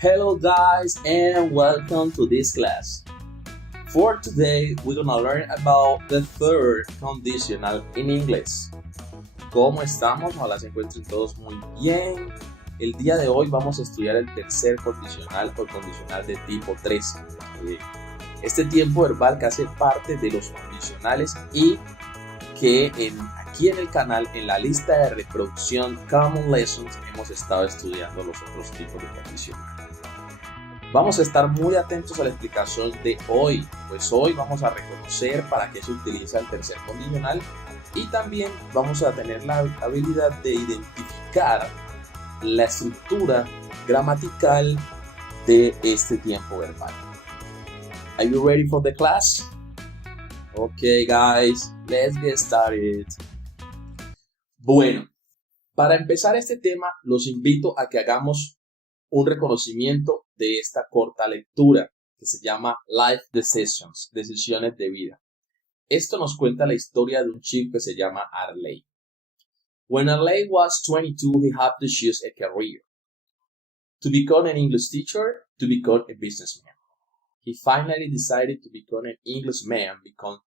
Hello guys and welcome to this class. For today, we're gonna learn about the third conditional in English. ¿Cómo estamos? Ojalá se encuentren todos muy bien. El día de hoy vamos a estudiar el tercer condicional o condicional de tipo 3. Este tiempo verbal que hace parte de los condicionales y que aquí en el canal, en la lista de reproducción Common Lessons, hemos estado estudiando los otros tipos de condicionales. Vamos a estar muy atentos a la explicación de hoy, pues hoy vamos a reconocer para qué se utiliza el tercer condicional y también vamos a tener la habilidad de identificar la estructura gramatical de este tiempo verbal. Are you ready for the class? Okay guys, let's get started. Bueno, para empezar este tema los invito a que hagamos un reconocimiento de esta corta lectura que se llama Life Decisions, decisiones de vida. Esto nos cuenta la historia de un chico que se llama Arley. When Arley was 22, he had to choose a career. To become an English teacher, to become a businessman. He finally decided to become an Englishman because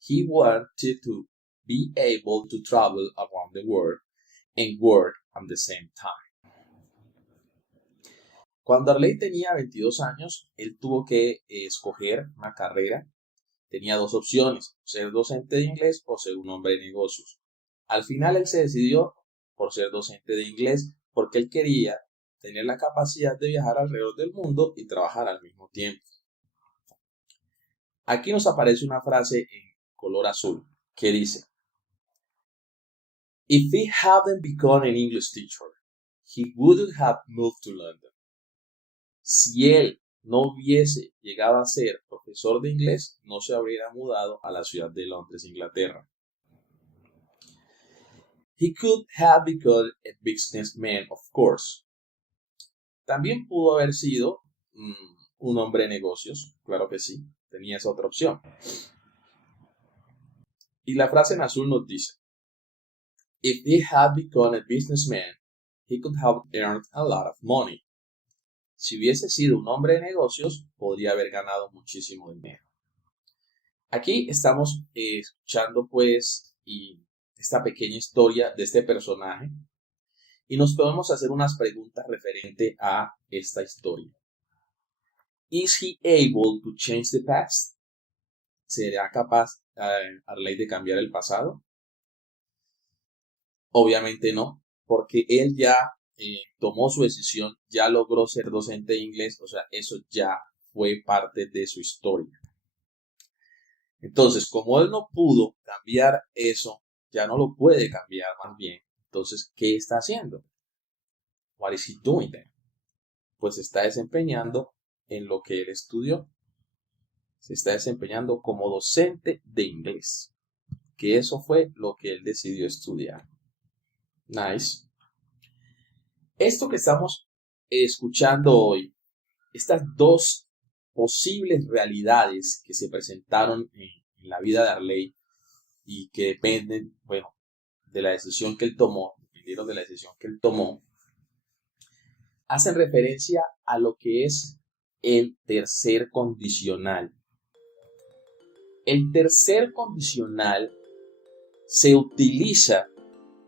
he wanted to be able to travel around the world and work at the same time. Cuando Arley tenía 22 años, él tuvo que escoger una carrera. Tenía dos opciones, ser docente de inglés o ser un hombre de negocios. Al final él se decidió por ser docente de inglés porque él quería tener la capacidad de viajar alrededor del mundo y trabajar al mismo tiempo. Aquí nos aparece una frase en color azul que dice: If he hadn't become an English teacher, he wouldn't have moved to London. Si él no hubiese llegado a ser profesor de inglés, no se habría mudado a la ciudad de Londres, Inglaterra. He could have become a businessman, of course. También pudo haber sido un hombre de negocios, claro que sí, tenía esa otra opción. Y la frase en azul nos dice: If he had become a businessman, he could have earned a lot of money. Si hubiese sido un hombre de negocios, podría haber ganado muchísimo dinero. Aquí estamos escuchando pues esta pequeña historia de este personaje y nos podemos hacer unas preguntas referente a esta historia. Is he able to change the past? ¿Será capaz Arley de cambiar el pasado? Obviamente no, porque él ya tomó su decisión, ya logró ser docente de inglés, o sea, eso ya fue parte de su historia. Entonces, como él no pudo cambiar eso, ya no lo puede cambiar más bien. Entonces, ¿qué está haciendo? What is he doing then? Pues se está desempeñando en lo que él estudió. Se está desempeñando como docente de inglés, que eso fue lo que él decidió estudiar. Nice. Esto que estamos escuchando hoy, estas dos posibles realidades que se presentaron en la vida de Arley y que dependen, bueno, de la decisión que él tomó, hacen referencia a lo que es el tercer condicional. El tercer condicional se utiliza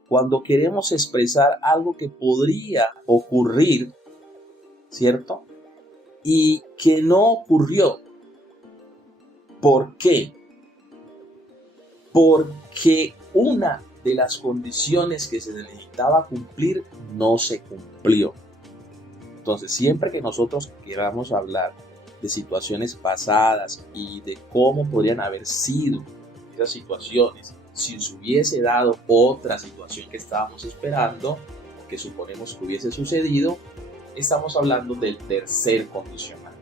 cuando queremos expresar algo que podría ocurrir, ¿cierto? Y que no ocurrió. ¿Por qué? Porque una de las condiciones que se necesitaba cumplir no se cumplió. Entonces, siempre que nosotros queramos hablar de situaciones pasadas y de cómo podrían haber sido esas situaciones, si se hubiese dado otra situación que estábamos esperando, o que suponemos que hubiese sucedido, estamos hablando del tercer condicional.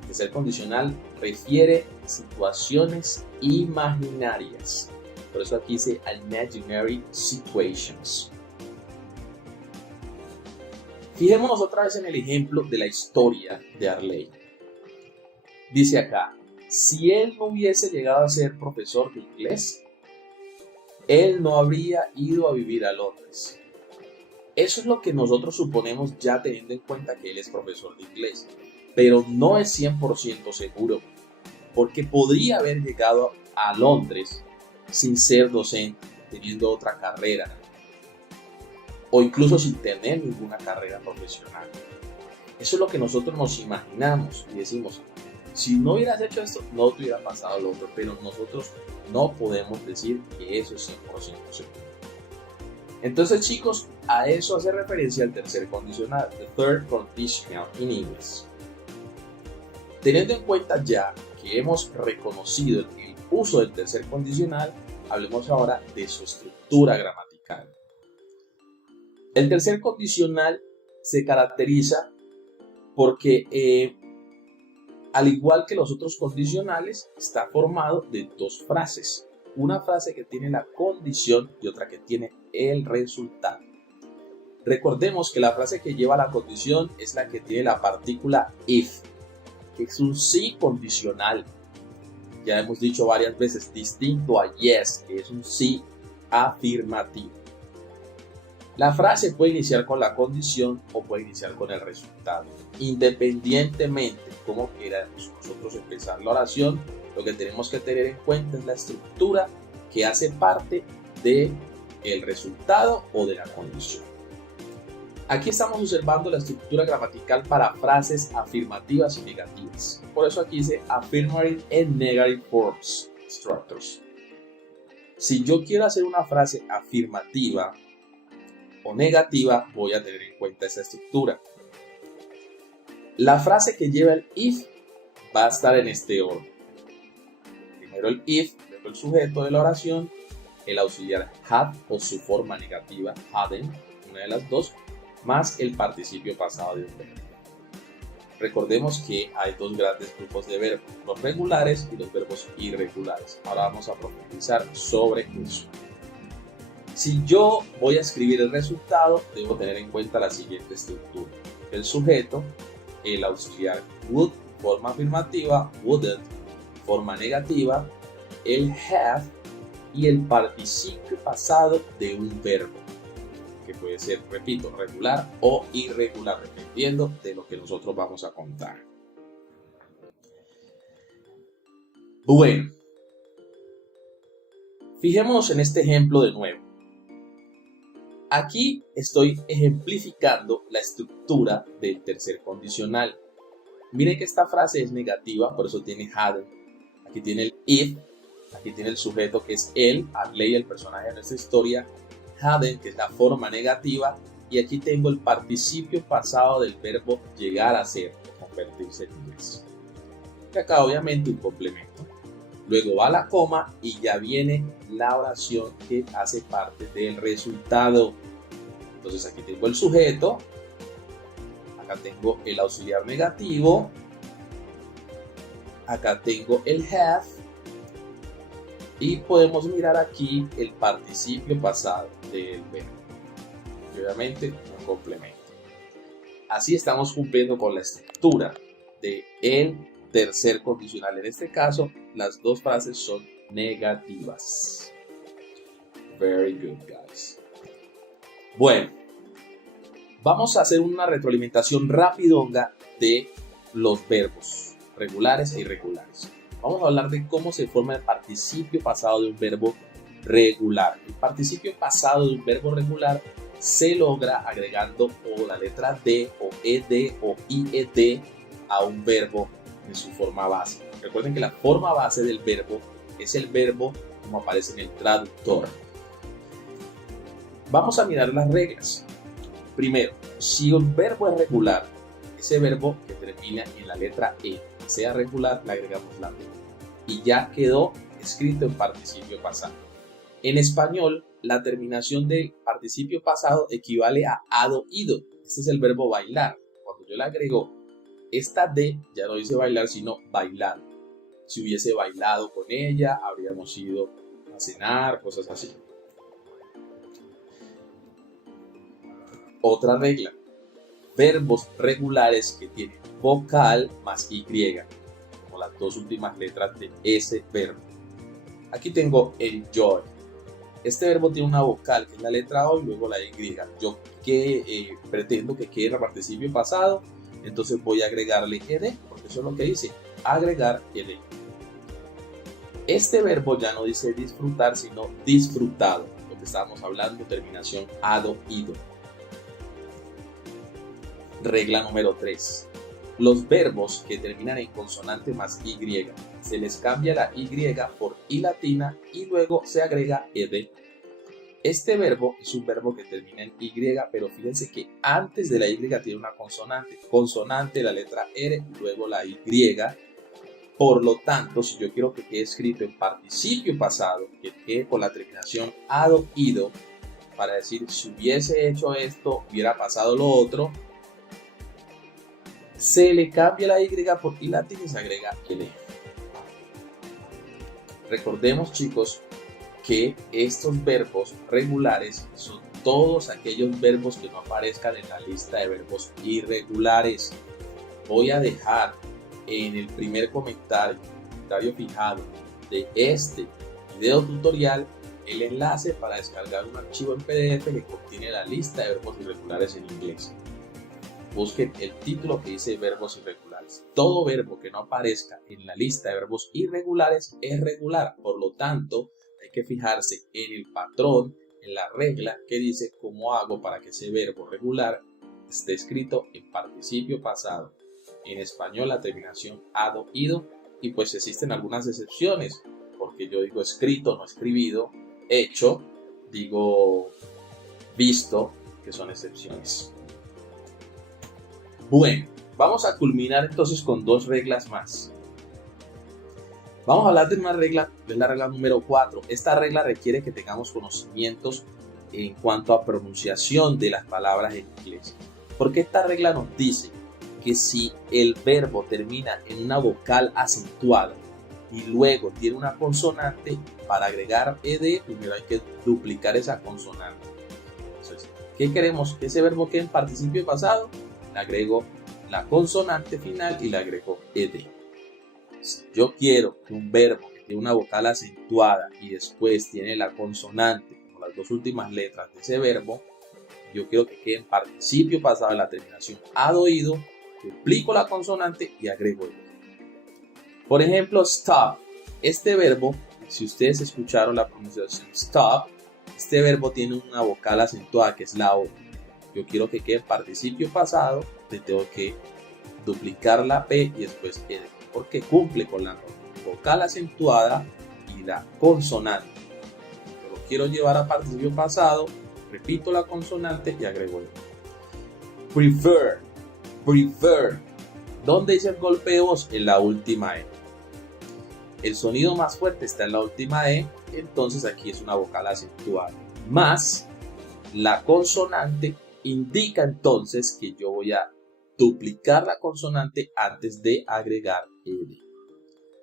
El tercer condicional refiere a situaciones imaginarias. Por eso aquí dice imaginary situations. Fijémonos otra vez en el ejemplo de la historia de Arley. Dice acá: si él no hubiese llegado a ser profesor de inglés, él no habría ido a vivir a Londres. Eso es lo que nosotros suponemos ya teniendo en cuenta que él es profesor de inglés, pero no es 100% seguro, porque podría haber llegado a Londres sin ser docente, teniendo otra carrera, o incluso sin tener ninguna carrera profesional. Eso es lo que nosotros nos imaginamos y decimos, si no hubieras hecho esto, no te hubiera pasado lo otro, pero nosotros no podemos decir que eso es 100% seguro. Entonces, chicos, a eso hace referencia el tercer condicional, the third conditional in English. Teniendo en cuenta ya que hemos reconocido el uso del tercer condicional, hablemos ahora de su estructura gramatical. El tercer condicional se caracteriza porque, al igual que los otros condicionales, está formado de dos frases. Una frase que tiene la condición y otra que tiene el resultado. Recordemos que la frase que lleva la condición es la que tiene la partícula if, que es un sí condicional. Ya hemos dicho varias veces, distinto a yes, que es un sí afirmativo. La frase puede iniciar con la condición o puede iniciar con el resultado. Independientemente de cómo queramos nosotros empezar la oración, lo que tenemos que tener en cuenta es la estructura que hace parte del resultado o de la condición. Aquí estamos observando la estructura gramatical para frases afirmativas y negativas. Por eso aquí dice affirmative and negative forms structures. Si yo quiero hacer una frase afirmativa o negativa, voy a tener en cuenta esa estructura. La frase que lleva el if va a estar en este orden. Primero el if, luego el sujeto de la oración, el auxiliar had o su forma negativa, hadn't, una de las dos, más el participio pasado de un verbo. Recordemos que hay dos grandes grupos de verbos, los regulares y los verbos irregulares. Ahora vamos a profundizar sobre eso. Si yo voy a escribir el resultado, debo tener en cuenta la siguiente estructura. El sujeto, el auxiliar would, forma afirmativa, wouldn't, forma negativa, el have y el participio pasado de un verbo, que puede ser, repito, regular o irregular, dependiendo de lo que nosotros vamos a contar. Bueno, fijémonos en este ejemplo de nuevo. Aquí estoy ejemplificando la estructura del tercer condicional. Miren que esta frase es negativa, por eso tiene hadn't. Aquí tiene el if, aquí tiene el sujeto que es él, Adley, el personaje de nuestra historia, hadn't, que es la forma negativa, y aquí tengo el participio pasado del verbo llegar a ser, convertirse en inglés. Y acá obviamente un complemento. Luego va la coma y ya viene la oración que hace parte del resultado. Entonces aquí tengo el sujeto, acá tengo el auxiliar negativo, acá tengo el have y podemos mirar aquí el participio pasado del verbo. Y obviamente un complemento. Así estamos cumpliendo con la estructura del tercer condicional. En este caso, las dos frases son negativas. Very good, guys. Bueno, vamos a hacer una retroalimentación rapidonga de los verbos regulares e irregulares. Vamos a hablar de cómo se forma el participio pasado de un verbo regular. El participio pasado de un verbo regular se logra agregando o la letra D o ED o IED a un verbo en su forma base. Recuerden que la forma base del verbo es el verbo como aparece en el traductor. Vamos a mirar las reglas. Primero, si un verbo es regular, ese verbo que termina en la letra E, sea regular, le agregamos la D. Y ya quedó escrito en participio pasado. En español, la terminación del participio pasado equivale a hado, ido. Este es el verbo bailar. Cuando yo le agrego esta D, ya no dice bailar, sino bailar. Si hubiese bailado con ella, habríamos ido a cenar, cosas así. Otra regla. Verbos regulares que tienen vocal más Y, como las dos últimas letras de ese verbo. Aquí tengo enjoy. este verbo tiene una vocal que es la letra O y luego la Y. Yo pretendo que quede en el participio pasado, entonces voy a agregarle ed, porque eso es lo que dice, agregar ed. Este verbo ya no dice disfrutar, sino disfrutado, lo que estábamos hablando, terminación ado, ido. Regla número 3. Los verbos que terminan en consonante más Y, se les cambia la Y por I latina y luego se agrega ed. Este verbo es un verbo que termina en Y, pero fíjense que antes de la Y tiene una consonante. Consonante, la letra R, y luego la Y. Por lo tanto, si yo quiero que quede escrito en participio pasado, que quede con la terminación ado, ido, para decir si hubiese hecho esto, hubiera pasado lo otro, se le cambia la Y por I latina y se agrega ed. Recordemos, chicos, que estos verbos regulares son todos aquellos verbos que no aparezcan en la lista de verbos irregulares. Voy a dejar en el primer comentario fijado de este video tutorial el enlace para descargar un archivo en PDF que contiene la lista de verbos irregulares en inglés. Busquen el título que dice verbos irregulares. Todo verbo que no aparezca en la lista de verbos irregulares es regular, por lo tanto hay que fijarse en el patrón, en la regla que dice cómo hago para que ese verbo regular esté escrito en participio pasado. En español la terminación ado, ido, y pues existen algunas excepciones, porque yo digo escrito, no escribido, hecho, digo visto, que son excepciones. Bueno, vamos a culminar entonces con 2 reglas más. Vamos a hablar de una regla, es la regla número 4. Esta regla requiere que tengamos conocimientos en cuanto a pronunciación de las palabras en inglés. Porque esta regla nos dice que si el verbo termina en una vocal acentuada y luego tiene una consonante, para agregar ed, primero hay que duplicar esa consonante. Entonces, ¿qué queremos? Que ese verbo quede en participio pasado, le agrego la consonante final y le agrego ed. Si yo quiero que un verbo que tiene una vocal acentuada y después tiene la consonante, como las 2 últimas letras de ese verbo, yo quiero que quede en participio pasado en la terminación ado, ido, duplico la consonante y agrego ed. Por ejemplo, stop. Este verbo, si ustedes escucharon la pronunciación stop, este verbo tiene una vocal acentuada que es la O. Yo quiero que quede en participio pasado, le tengo que duplicar la P y después ed, porque cumple con la vocal acentuada y la consonante. Yo lo quiero llevar a participio pasado, repito la consonante y agrego ed. Prefer. ¿Dónde dice el golpe de voz? En la última E. El sonido más fuerte está en la última E, entonces aquí es una vocal acentuada. Más la consonante indica entonces que yo voy a duplicar la consonante antes de agregar ed.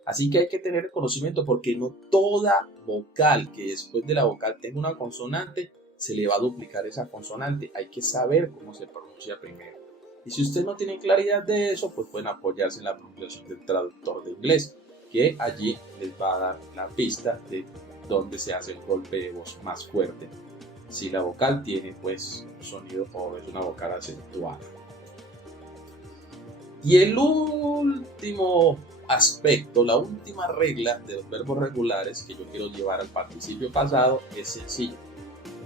Así que hay que tener conocimiento porque no toda vocal que después de la vocal tenga una consonante se le va a duplicar esa consonante. Hay que saber cómo se pronuncia primero. Y si usted no tiene claridad de eso, pues pueden apoyarse en la pronunciación del traductor de inglés, que allí les va a dar la pista de dónde se hace el golpe de voz más fuerte. Si la vocal tiene pues un sonido o es una vocal acentuada. Y el último aspecto, la última regla de los verbos regulares que yo quiero llevar al participio pasado es sencillo.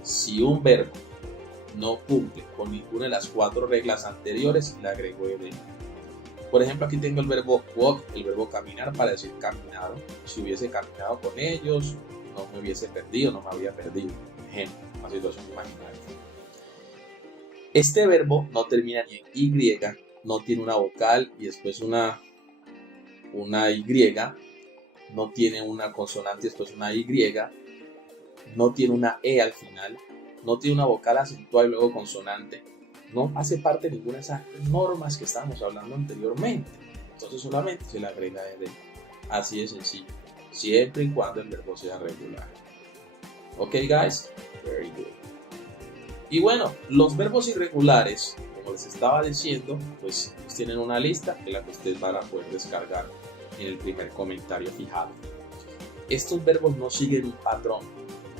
Si un verbo no cumple con ninguna de las 4 reglas anteriores, le agrego ed. Por ejemplo, aquí tengo el verbo walk, el verbo caminar para decir caminado. Si hubiese caminado con ellos, no me hubiese perdido, no me habría perdido. Ejemplo, una situación imaginaria. Este verbo no termina ni en Y, no tiene una vocal y después una Y, no tiene una consonante y después una Y, no tiene una E al final, no tiene una vocal acentuada y luego consonante, no hace parte de ninguna de esas normas que estábamos hablando anteriormente. Entonces solamente se le agrega ed. Así de sencillo, siempre y cuando el verbo sea regular. Ok, guys, very good. Y bueno, los verbos irregulares, como les estaba diciendo, pues tienen una lista en la que ustedes van a poder descargar en el primer comentario fijado. Estos verbos no siguen un patrón.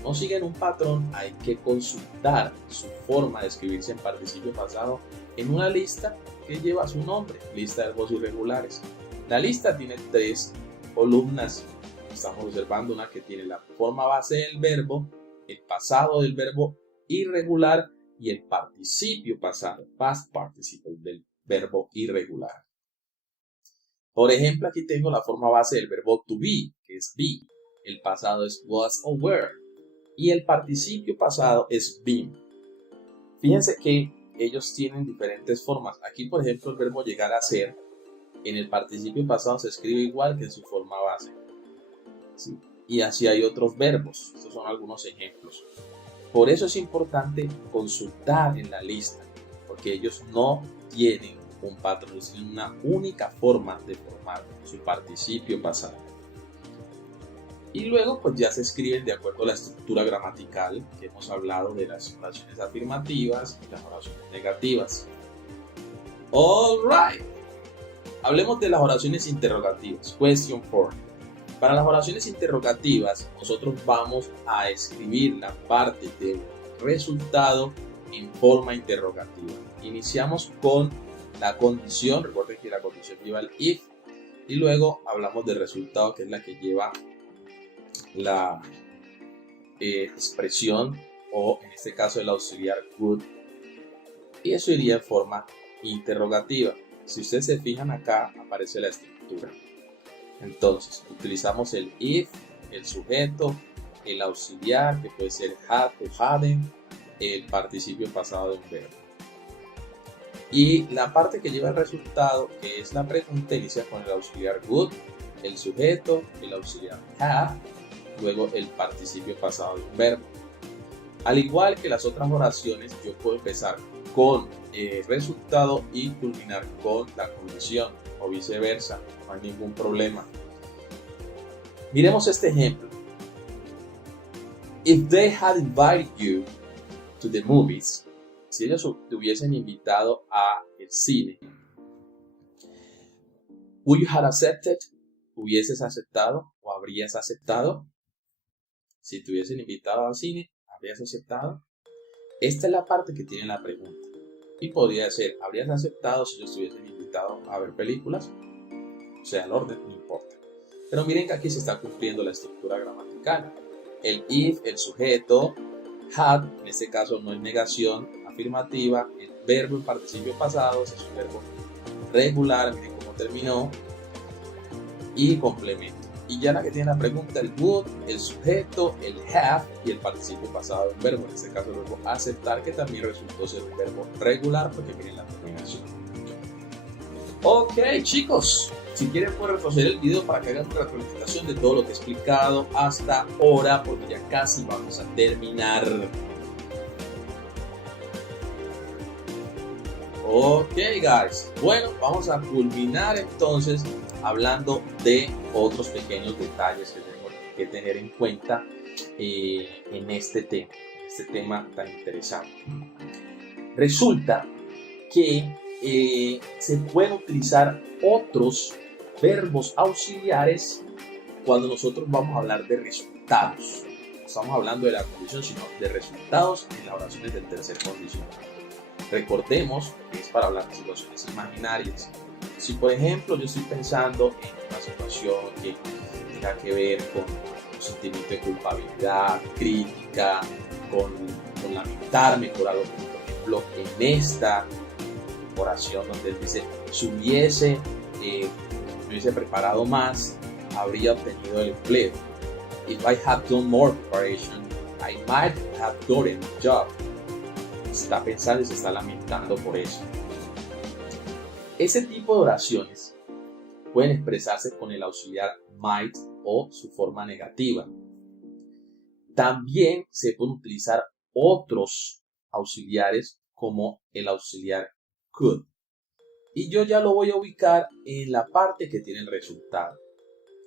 no siguen un patrón, hay que consultar su forma de escribirse en participio pasado en una lista que lleva su nombre, lista de verbos irregulares. La lista tiene 3 columnas. Estamos observando una que tiene la forma base del verbo, el pasado del verbo irregular y el participio pasado, past participle del verbo irregular. Por ejemplo, aquí tengo la forma base del verbo to be, que es be. El pasado es was o were. Y el participio pasado es been. Fíjense que ellos tienen diferentes formas. Aquí, por ejemplo, el verbo llegar a ser, en el participio pasado se escribe igual que en su forma base. ¿Sí? Y así hay otros verbos. Estos son algunos ejemplos. Por eso es importante consultar en la lista, porque ellos no tienen un patrón, sino una única forma de formar su participio pasado. Y luego pues ya se escriben de acuerdo a la estructura gramatical que hemos hablado de las oraciones afirmativas y las oraciones negativas. Alright, hablemos de las oraciones interrogativas. Question 4. Para las oraciones interrogativas nosotros vamos a escribir la parte del resultado en forma interrogativa. Iniciamos con la condición, recuerden que la condición lleva el if, y luego hablamos del resultado, que es la que lleva la expresión, o en este caso el auxiliar would, y eso iría en forma interrogativa. Si ustedes se fijan acá aparece la estructura. Entonces utilizamos el if, el sujeto, el auxiliar, que puede ser had o hadn't, el participio pasado de un verbo. Y la parte que lleva el resultado, que es la pregunta, inicia con el auxiliar would, el sujeto, el auxiliar have, luego el participio pasado de un verbo. Al igual que las otras oraciones, yo puedo empezar con el resultado y culminar con la condición, o viceversa, no hay ningún problema. Miremos este ejemplo. If they had invited you to the movies, si ellos te hubiesen invitado a el cine, would you have accepted? ¿Hubieses aceptado o habrías aceptado? Si te hubiesen invitado al cine, ¿habrías aceptado? Esta es la parte que tiene la pregunta. Y podría ser, ¿habrías aceptado si ellos te hubiesen invitado a ver películas? O sea, el orden no importa. Pero miren que aquí se está cumpliendo la estructura gramatical. El if, el sujeto, had, en este caso no es negación afirmativa, el verbo en participio pasado, ese es un verbo regular, miren cómo terminó, y complemento. Y ya la que tiene la pregunta, el would, el sujeto, el have y el participio pasado del verbo, en este caso el verbo aceptar, que también resultó ser un verbo regular porque miren la terminación. Ok, chicos, si quieren pueden retroceder el video para que hagan una retroalimentación de todo lo que he explicado hasta ahora, porque ya casi vamos a terminar. Ok, guys, bueno, vamos a culminar entonces hablando de otros pequeños detalles que tenemos que tener en cuenta en este tema tan interesante. Resulta que se pueden utilizar otros verbos auxiliares cuando nosotros vamos a hablar de resultados. No estamos hablando de la condición, sino de resultados en las oraciones del tercer condicional. Recordemos que es para hablar de situaciones imaginarias. Si por ejemplo yo estoy pensando en una situación que tenga que ver con un sentimiento de culpabilidad, crítica, con lamentarme por algo, por ejemplo en esta oración donde él dice, si me hubiese preparado más, habría obtenido el empleo. If I had done more preparation, I might have gotten a job. Está pensando y se está lamentando por eso. Ese tipo de oraciones pueden expresarse con el auxiliar might o su forma negativa. También se pueden utilizar otros auxiliares como el auxiliar could. Y yo ya lo voy a ubicar en la parte que tiene el resultado.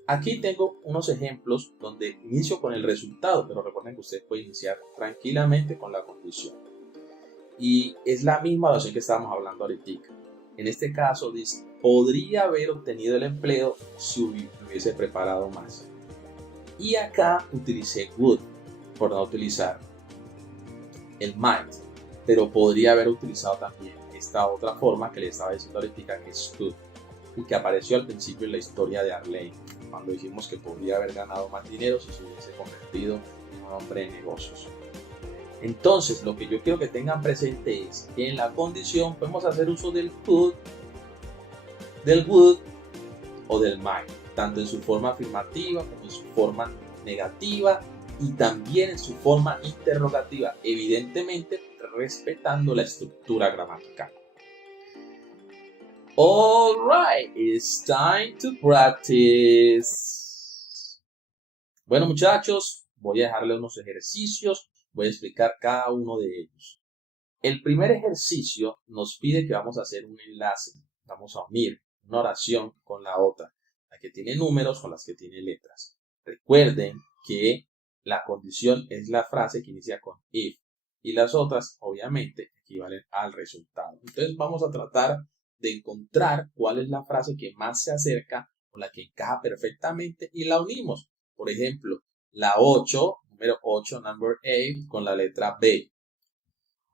Aquí tengo unos ejemplos donde inicio con el resultado, pero recuerden que ustedes pueden iniciar tranquilamente con la condición. Y es la misma oración que estábamos hablando ahorita. En este caso dice, podría haber obtenido el empleo si hubiese preparado más. Y acá utilicé would. por no utilizar el might, pero podría haber utilizado también esta otra forma que le estaba diciendo ahorita, que es could, y que apareció al principio en la historia de Arlene, cuando dijimos que podría haber ganado más dinero si se hubiese convertido en un hombre de negocios. Entonces, lo que yo quiero que tengan presente es que en la condición podemos hacer uso del could, del would o del might, tanto en su forma afirmativa como en su forma negativa y también en su forma interrogativa, evidentemente respetando la estructura gramatical. Alright, it's time to practice. Bueno, muchachos, voy a dejarles unos ejercicios, voy a explicar cada uno de ellos. El primer ejercicio nos pide que vamos a hacer un enlace, vamos a unir una oración con la otra, la que tiene números con las que tiene letras. Recuerden que la condición es la frase que inicia con if y las otras obviamente equivalen al resultado. Entonces vamos a tratar de encontrar cuál es la frase que más se acerca o la que encaja perfectamente y la unimos. Por ejemplo, la 8, número 8, number 8, con la letra B.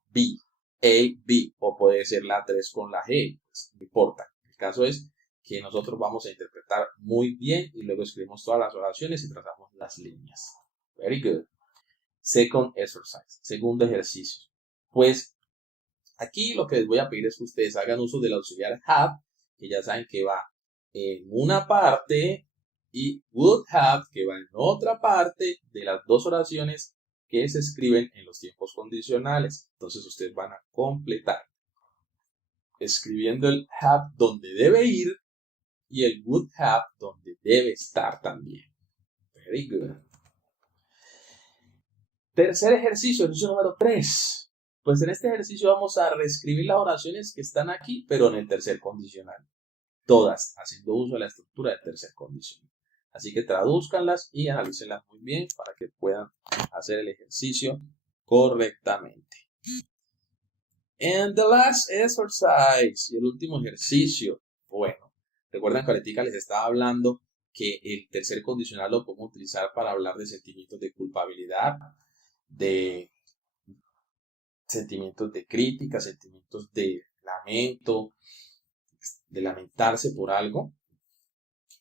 B, A, B, o puede ser la 3 con la G, pues no importa. El caso es que nosotros vamos a interpretar muy bien y luego escribimos todas las oraciones y trazamos las líneas. Very good. Second exercise, segundo ejercicio. Pues aquí lo que les voy a pedir es que ustedes hagan uso del auxiliar have, que ya saben que va en una parte, y would have, que va en otra parte de las dos oraciones que se escriben en los tiempos condicionales. Entonces ustedes van a completar escribiendo el have donde debe ir y el would have donde debe estar también. Very good. Tercer ejercicio número 3. Pues en este ejercicio vamos a reescribir las oraciones que están aquí, pero en el tercer condicional. Todas haciendo uso de la estructura del tercer condicional. Así que tradúzcanlas y analícenlas muy bien para que puedan hacer el ejercicio correctamente. And the last exercise, y el último ejercicio. Bueno, recuerden que ahorita les estaba hablando que el tercer condicional lo podemos utilizar para hablar de sentimientos de culpabilidad, de sentimientos de crítica, sentimientos de lamento, de lamentarse por algo.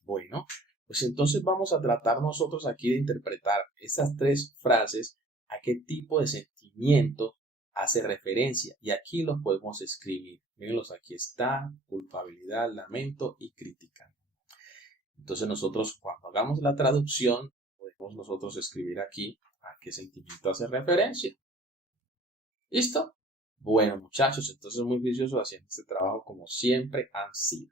Bueno, pues entonces vamos a tratar nosotros aquí de interpretar estas tres frases a qué tipo de sentimiento hace referencia. Y aquí los podemos escribir. Mírenlos, aquí está: culpabilidad, lamento y crítica. Entonces nosotros cuando hagamos la traducción podemos nosotros escribir aquí a qué sentimiento hace referencia. ¿Listo? Bueno, muchachos, entonces muy juiciosos haciendo este trabajo como siempre han sido.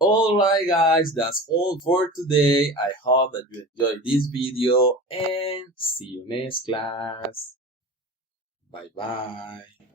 Alright guys, that's all for today. I hope that you enjoyed this video and see you next class. Bye bye.